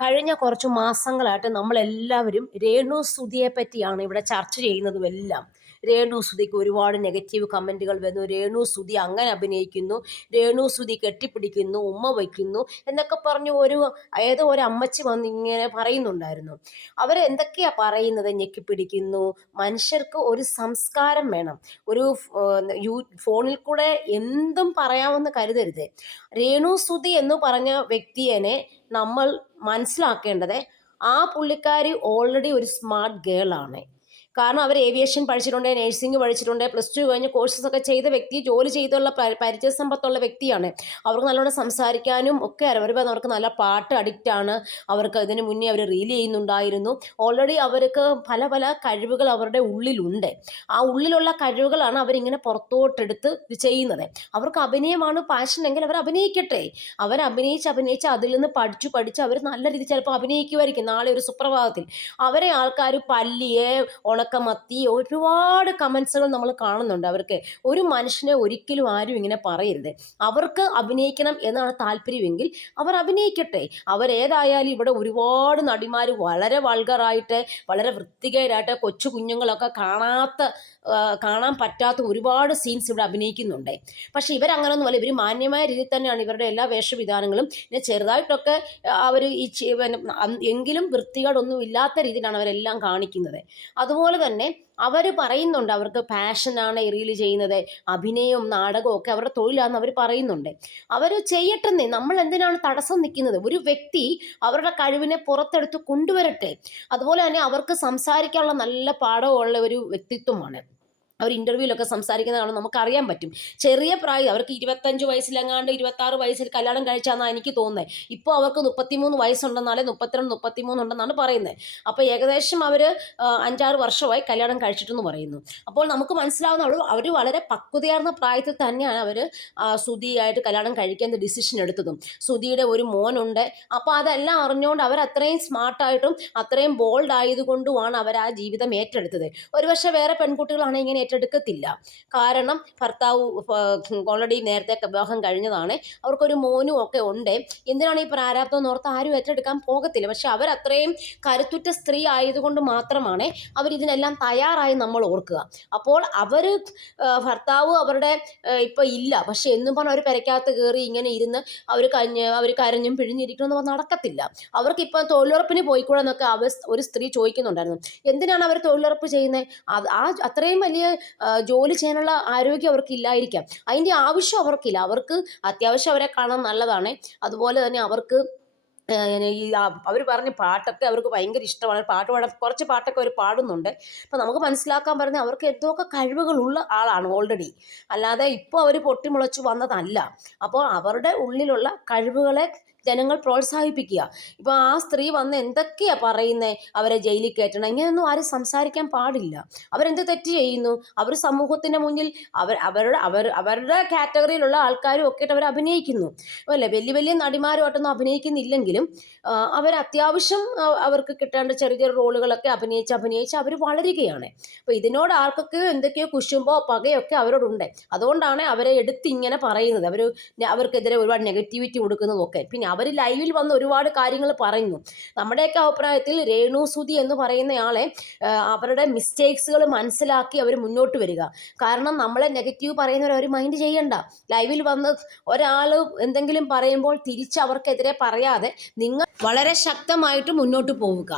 കഴിഞ്ഞ കുറച്ച് മാസങ്ങളായിട്ട് നമ്മളെല്ലാവരും രേണു സുതിയെ പറ്റിയാണ് ഇവിടെ ചർച്ച ചെയ്യുന്നതും എല്ലാം രേണു സുധിക്ക് ഒരുപാട് നെഗറ്റീവ് കമന്റുകൾ വരുന്നു. രേണു സുധി അങ്ങനെ അഭിനയിക്കുന്നു. രേണു സുധി കെട്ടിപ്പിടിക്കുന്നു ഉമ്മ വയ്ക്കുന്നു എന്നൊക്കെ പറഞ്ഞു ഒരു ഏതോ ഒരു അമ്മച്ചി വന്ന് ഇങ്ങനെ പറയുന്നുണ്ടായിരുന്നു. അവരെന്തൊക്കെയാ പറയുന്നത്? ഞെക്കിപ്പിടിക്കുന്നു. മനുഷ്യർക്ക് ഒരു സംസ്കാരം വേണം. ഒരു യൂ ഫോണിൽ കൂടെ എന്തും പറയാമെന്ന് കരുതരുത്. രേണു സുധി എന്ന് പറഞ്ഞ വ്യക്തിയെ നമ്മൾ മനസ്സിലാക്കേണ്ടത് ആ പുള്ളിക്കാരി ഓൾറെഡി ഒരു സ്മാർട്ട് ഗേളാണ് കാരണം അവർ ഏവിയേഷൻ പഠിച്ചിട്ടുണ്ട് നേഴ്സിംഗ് പഠിച്ചിട്ടുണ്ട് പ്ലസ് ടു കഴിഞ്ഞ് കോഴ്സസ് ഒക്കെ ചെയ്ത വ്യക്തി ജോലി ചെയ്തുള്ള പരിചയ സമ്പത്തുള്ള വ്യക്തിയാണ്. അവർക്ക് നല്ലോണം സംസാരിക്കാനും ഒക്കെ അറിയാം. അവർ അവർക്ക് നല്ല പാട്ട് അഡിക്റ്റ് ആണ്. അവർക്ക് ഇതിന് മുന്നേ അവർ റീൽ ചെയ്യുന്നുണ്ടായിരുന്നു. ഓൾറെഡി അവർക്ക് പല പല കഴിവുകൾ അവരുടെ ഉള്ളിലുണ്ട്. ആ ഉള്ളിലുള്ള കഴിവുകളാണ് അവരിങ്ങനെ പുറത്തോട്ടെടുത്ത് ചെയ്യുന്നത്. അവർക്ക് അഭിനയമാണ് പാഷൻ എങ്കിൽ അവർ അഭിനയിക്കട്ടെ. അവർ അഭിനയിച്ച് അഭിനയിച്ച് അതിൽ നിന്ന് പഠിച്ചു പഠിച്ച് അവർ നല്ല രീതിയിൽ ചിലപ്പോൾ അഭിനയിക്കുമായിരിക്കും. നാളെ ഒരു സുപ്രഭാതത്തിൽ. അവരെ ആൾക്കാർ പല്ലിയെ ഉണക്കമത്തി ഒരുപാട് കമൻസുകൾ നമ്മൾ കാണുന്നുണ്ട്. അവർക്ക് ഒരു മനുഷ്യനെ ഒരിക്കലും ആരും ഇങ്ങനെ പറയരുത്. അവർക്ക് അഭിനയിക്കണം എന്നാണ് താല്പര്യമെങ്കിൽ അവർ അഭിനയിക്കട്ടെ. അവരേതായാലും ഇവിടെ ഒരുപാട് നടിമാർ വളരെ വൾഗറായിട്ട് വളരെ വൃത്തികേടായിട്ട് കൊച്ചു കുഞ്ഞുങ്ങളൊക്കെ കാണാത്ത കാണാൻ പറ്റാത്ത ഒരുപാട് സീൻസ് ഇവിടെ അഭിനയിക്കുന്നുണ്ട്. പക്ഷെ ഇവരങ്ങനൊന്നും അല്ല. ഇവർ മാന്യമായ രീതിയിൽ തന്നെയാണ് ഇവരുടെ എല്ലാ വേഷവിധാനങ്ങളും. പിന്നെ ചെറുതായിട്ടൊക്കെ അവർ ഈ എങ്കിലും വൃത്തികേടൊന്നും ഇല്ലാത്ത രീതിയിലാണ് അവരെല്ലാം കാണിക്കുന്നത്. അതുപോലെ തന്നെ അവർ പറയുന്നുണ്ട് അവർക്ക് പാഷനാണ് റീൽ ചെയ്യുന്നത് അഭിനയവും നാടകവും ഒക്കെ അവരുടെ തൊഴിലാണെന്ന് അവർ പറയുന്നുണ്ട്. അവർ ചെയ്യട്ടെന്നേ നമ്മൾ എന്തിനാണ് തടസ്സം നിൽക്കുന്നത്? ഒരു വ്യക്തി അവരുടെ കഴിവിനെ പുറത്തെടുത്ത് കൊണ്ടുവരട്ടെ. അതുപോലെ തന്നെ അവർക്ക് സംസാരിക്കാനുള്ള നല്ല പാഠമുള്ള ഒരു വ്യക്തിത്വമാണ്. അവർ ഇന്റർവ്യൂവിലൊക്കെ സംസാരിക്കുന്നതാണോ നമുക്കറിയാൻ പറ്റും. ചെറിയ പ്രായം അവർക്ക് ഇരുപത്തഞ്ച് വയസ്സിലെങ്ങാണ്ട് ഇരുപത്താറ് വയസ്സിൽ കല്യാണം കഴിച്ചാന്നാണ് എനിക്ക് തോന്നുന്നത് ഇപ്പോൾ അവർക്ക് മുപ്പത്തിമൂന്ന് വയസ്സുണ്ടെന്നാലേ മുപ്പത്തിരണ്ട് മുപ്പത്തിമൂന്നുണ്ടെന്നാണ് പറയുന്നത് അപ്പോൾ ഏകദേശം അവർ അഞ്ചാറ് വർഷമായി കല്യാണം കഴിച്ചിട്ടെന്ന് പറയുന്നു. അപ്പോൾ നമുക്ക് മനസ്സിലാവുന്ന അവർ വളരെ പക്വതയാർന്ന പ്രായത്തിൽ തന്നെയാണ് അവർ സുധിയായിട്ട് കല്യാണം കഴിക്കാൻ ഡിസിഷൻ എടുത്തതും. സുധിയുടെ ഒരു മോനുണ്ട്. അപ്പോൾ അതെല്ലാം അറിഞ്ഞുകൊണ്ട് അവർ അത്രയും സ്മാർട്ടായിട്ടും അത്രയും ബോൾഡ് ആയതുകൊണ്ടുമാണ് അവർ ആ ജീവിതം ഏറ്റെടുത്തത്. ഒരുപക്ഷെ വേറെ പെൺകുട്ടികളാണെങ്കിൽ ഇങ്ങനെ ഏറ്റെടുക്കത്തില്ല. കാരണം ഭർത്താവ് ഓൾറെഡി നേരത്തെ വിവാഹം കഴിഞ്ഞതാണ്. അവർക്കൊരു മോനും ഒക്കെ ഉണ്ട്. എന്തിനാണ് ഈ പ്രാരാബ്ദം എന്ന് ഓർത്ത് ആരും ഏറ്റെടുക്കാൻ പോകത്തില്ല. പക്ഷെ അവരത്രയും കരുത്തുറ്റ സ്ത്രീ ആയതുകൊണ്ട് മാത്രമാണ് അവരിതിനെല്ലാം തയ്യാറായി നമ്മൾ ഓർക്കുക. അപ്പോൾ അവർ ഭർത്താവ് അവരുടെ ഇപ്പം ഇല്ല. പക്ഷെ എന്നും പറഞ്ഞാൽ അവർ പെരക്കകത്ത് കയറി ഇങ്ങനെ ഇരുന്ന് അവർ കഞ്ഞ് അവർ കരഞ്ഞും പിഴിഞ്ഞിരിക്കണമെന്ന് പറഞ്ഞാൽ നടക്കത്തില്ല. അവർക്ക് ഇപ്പം തൊഴിലുറപ്പിന് പോയിക്കൂടെന്നൊക്കെ അവർ ഒരു സ്ത്രീ ചോദിക്കുന്നുണ്ടായിരുന്നു. എന്തിനാണ് അവർ തൊഴിലുറപ്പ് ചെയ്യുന്നത്? ആ അത്രയും വലിയ ജോലി ചെയ്യാനുള്ള ആരോഗ്യം അവർക്ക് ഇല്ലായിരിക്കാം അതിന്റെ ആവശ്യം അവർക്കില്ല. അവർക്ക് അത്യാവശ്യം അവരെ കാണാൻ നല്ലതാണ്. അതുപോലെ തന്നെ അവർക്ക് ഈ അവർ പറഞ്ഞ പാട്ടൊക്കെ അവർക്ക് ഭയങ്കര ഇഷ്ടമാണ്. പാട്ട് പാടാൻ കുറച്ച് പാട്ടൊക്കെ അവർ പാടുന്നുണ്ട്. അപ്പോൾ നമുക്ക് മനസ്സിലാക്കാൻ പറഞ്ഞാൽ അവർക്ക് എന്തൊക്കെ കഴിവുകളുള്ള ആളാണ് ഓൾറെഡി അല്ലാതെ ഇപ്പോൾ അവർ പൊട്ടിമുളച്ച് വന്നതല്ല. അപ്പോൾ അവരുടെ ഉള്ളിലുള്ള കഴിവുകളെ ജനങ്ങൾ പ്രോത്സാഹിപ്പിക്കുക. ഇപ്പോൾ ആ സ്ത്രീ വന്ന് എന്തൊക്കെയാ പറയുന്നത് അവരെ ജയിലിൽ കയറ്റണം. ഇങ്ങനെയൊന്നും ആരും സംസാരിക്കാൻ പാടില്ല. അവരെന്ത് തെറ്റ് ചെയ്യുന്നു? അവർ സമൂഹത്തിന്റെ മുന്നിൽ അവർ അവരുടെ അവർ അവരുടെ കാറ്റഗറിയിലുള്ള ആൾക്കാരും ഒക്കെ അവർ അഭിനയിക്കുന്നു. അല്ലേ? വലിയ വലിയ നടിമാരുമായിട്ടൊന്നും അഭിനയിക്കുന്നില്ലെങ്കിലും അവർ അത്യാവശ്യം അവർക്ക് കിട്ടേണ്ട ചെറിയ ചെറിയ റോളുകളൊക്കെ അഭിനയിച്ച് അഭിനയിച്ച് അവർ വളരുകയാണ്. അപ്പോൾ ഇതിനോട് ആർക്കൊക്കെയോ എന്തൊക്കെയോ കുശുമ്പോ പകയൊക്കെ അവരോടുണ്ട്. അതുകൊണ്ടാണ് അവരെ എടുത്ത് ഇങ്ങനെ പറയുന്നത് അവർ അവർക്കെതിരെ ഒരുപാട് നെഗറ്റിവിറ്റി കൊടുക്കുന്നതൊക്കെ. പിന്നെ അവർ ലൈവിൽ വന്ന് ഒരുപാട് കാര്യങ്ങൾ പറഞ്ഞു. നമ്മുടെയൊക്കെ അഭിപ്രായത്തിൽ രേണു സുധി എന്ന് പറയുന്നയാളെ അവരുടെ മിസ്റ്റേക്സുകൾ മനസ്സിലാക്കി അവർ മുന്നോട്ട് വരിക. കാരണം നമ്മളെ നെഗറ്റീവ് പറയുന്നവർ അവർ മൈൻഡ് ചെയ്യണ്ട. ലൈവിൽ വന്ന് ഒരാൾ എന്തെങ്കിലും പറയുമ്പോൾ തിരിച്ച് അവർക്കെതിരെ പറയാതെ നിങ്ങൾ വളരെ ശക്തമായിട്ട് മുന്നോട്ട് പോവുക.